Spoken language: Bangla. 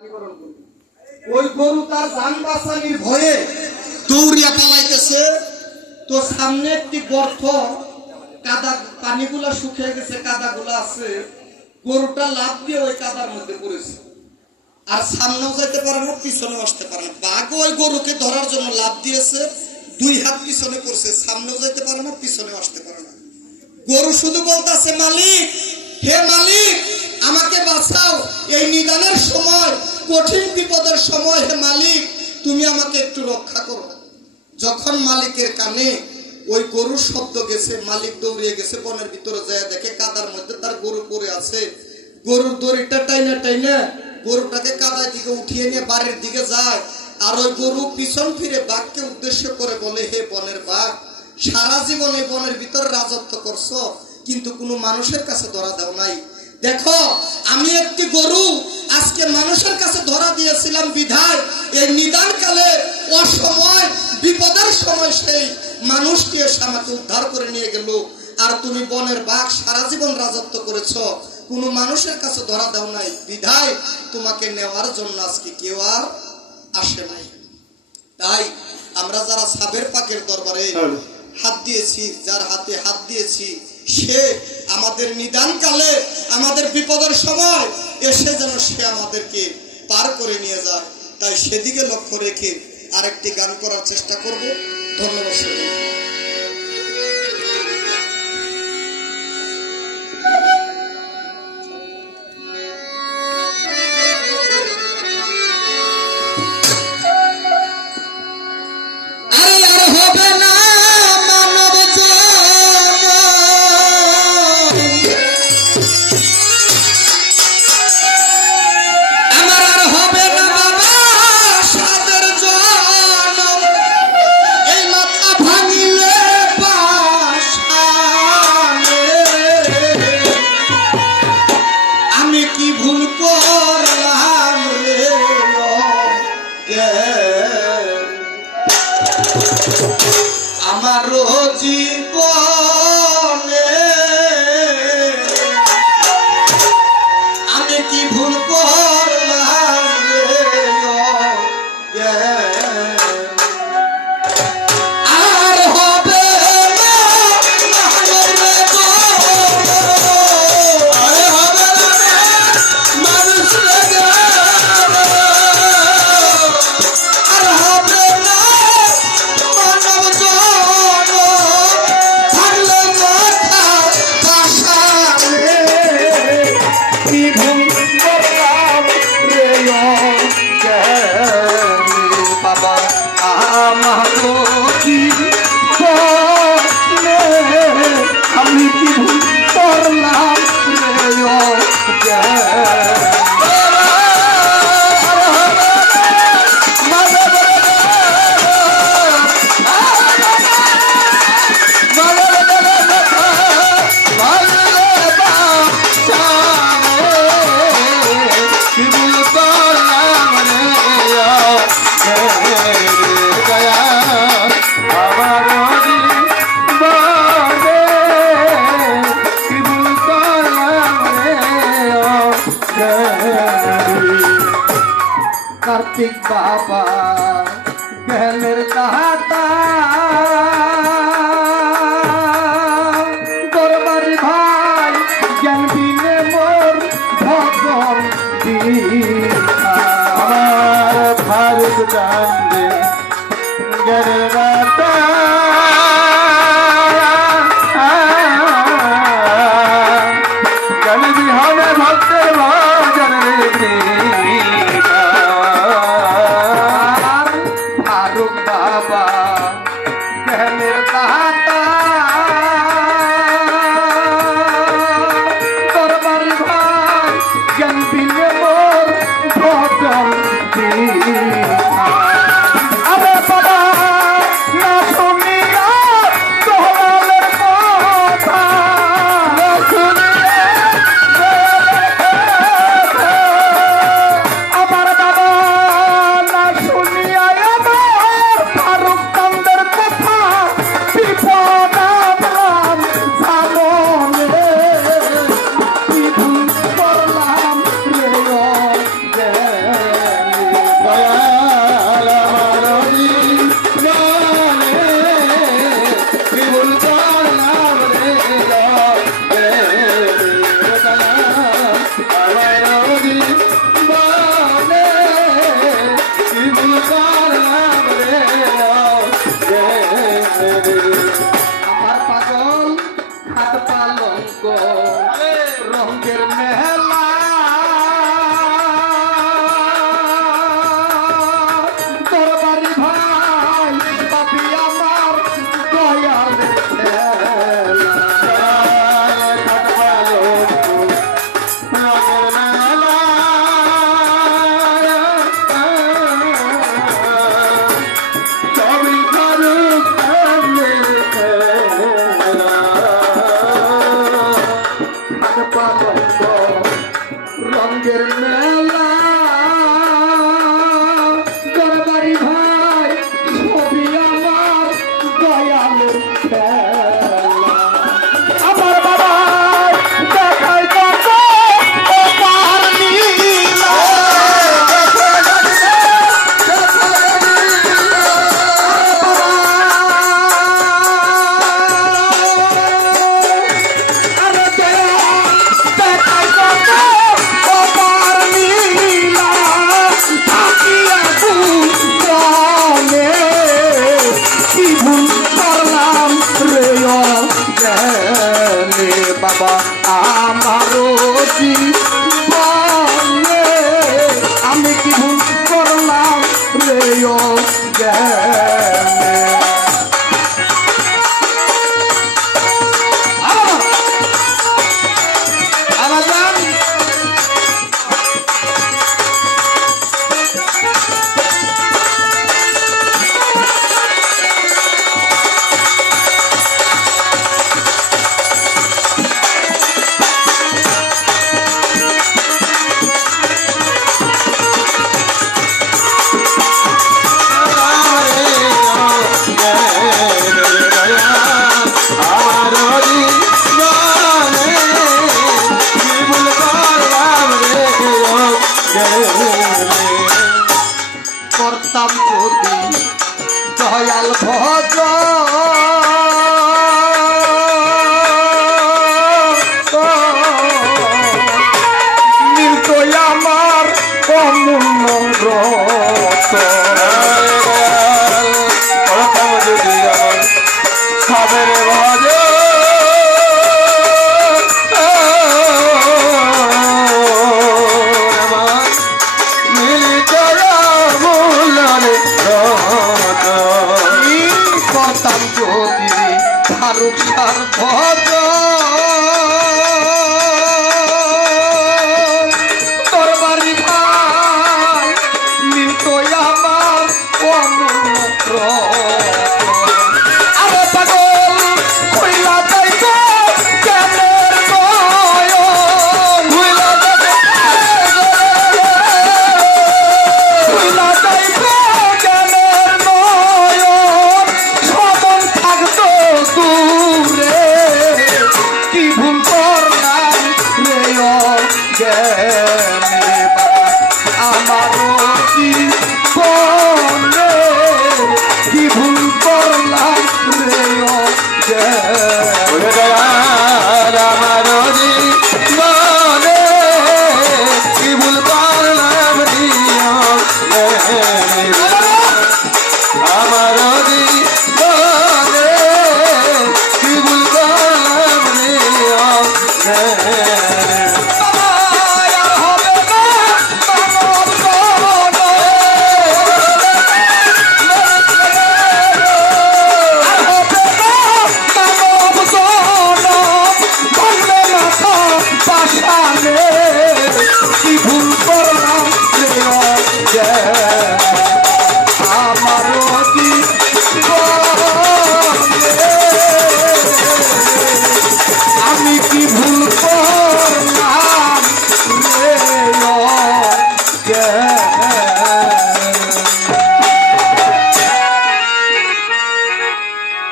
ওই গরু তার যান বাঁচানির ভয়ে দৌড়িয়া পালাইতেছে। তো সামনে একটি গর্ত, কাদা, পানিগুলা শুকিয়ে গেছে, কাদাগুলা আছে। গরুটা লাভ দিয়ে ওই কাদার মধ্যে পড়েছে। আর সামনেও যেতে পারে না, পিছনেও আসতে পারে না। বাঘ ওই গরুকে ধরার জন্য লাভ দিয়েছে। দুই হাত পিছনে করছে সামনেও যেতে পারে না, পিছনেও আসতে পারে না। গরু শুধু বলতেছে, মালিক, হে মালিক আমাকে বাঁচাও। এই নিদানের সময়, কঠিন বিপদের সময় হে মালিক, তুমি আমাকে একটু রক্ষা করো। যখন মালিকের কানে ওই গরুর শব্দ গেছে, মালিক দৌড়িয়ে গেছে, বনের ভিতরে যায়, দেখে কাদার মধ্যে তার গরু পড়ে আছে। গরুর দড়িটা টাইনা টাইনা, গরুটাকে কাদার দিকে উঠিয়ে নিয়ে বাড়ির দিকে যায়। আর ওই গরু পিছন ফিরে বাঘকে উদ্দেশ্য করে বলে, হে বনের বাঘ, সারা জীবন এই বনের ভিতর রাজত্ব করছ, কিন্তু কোনো মানুষের কাছে ধরা দাও নাই। দেখো আমি একটি গরু আজকে মানুষের কাছে ধরা দিয়েছিলাম বিধায়। এই নিদান কালে অসময় বিপদের সময় সেই মানুষটি এসে আমাকে উদ্ধার করে নিয়ে গেল। আর তুমি বনের বাঘ সারা জীবন রাজত্ব করেছ। কোনো মানুষের কাছে ধরা দাও নাই। বিধায় তোমাকে নেওয়ার জন্য আজকে কেউ আর আসে নাই। তাই আমরা যারা সাবের পাকের দরবারে হাত দিয়েছি যার হাতে হাত দিয়েছি সে আমাদের নিদানকালে, আমাদের বিপদের সময় এসে যেন সে আমাদেরকে পার করে নিয়ে যায়। তাই সেদিকে লক্ষ্য রেখে আরেকটি গান করার চেষ্টা করব। ধন্যবাদ কি ভুল কার্তিক বাবা। ফারুক বাবা। yol oh, gel অমূল্য খাবের ভজ মিলিত মূল্যরে করতাম যদি ফারুক সার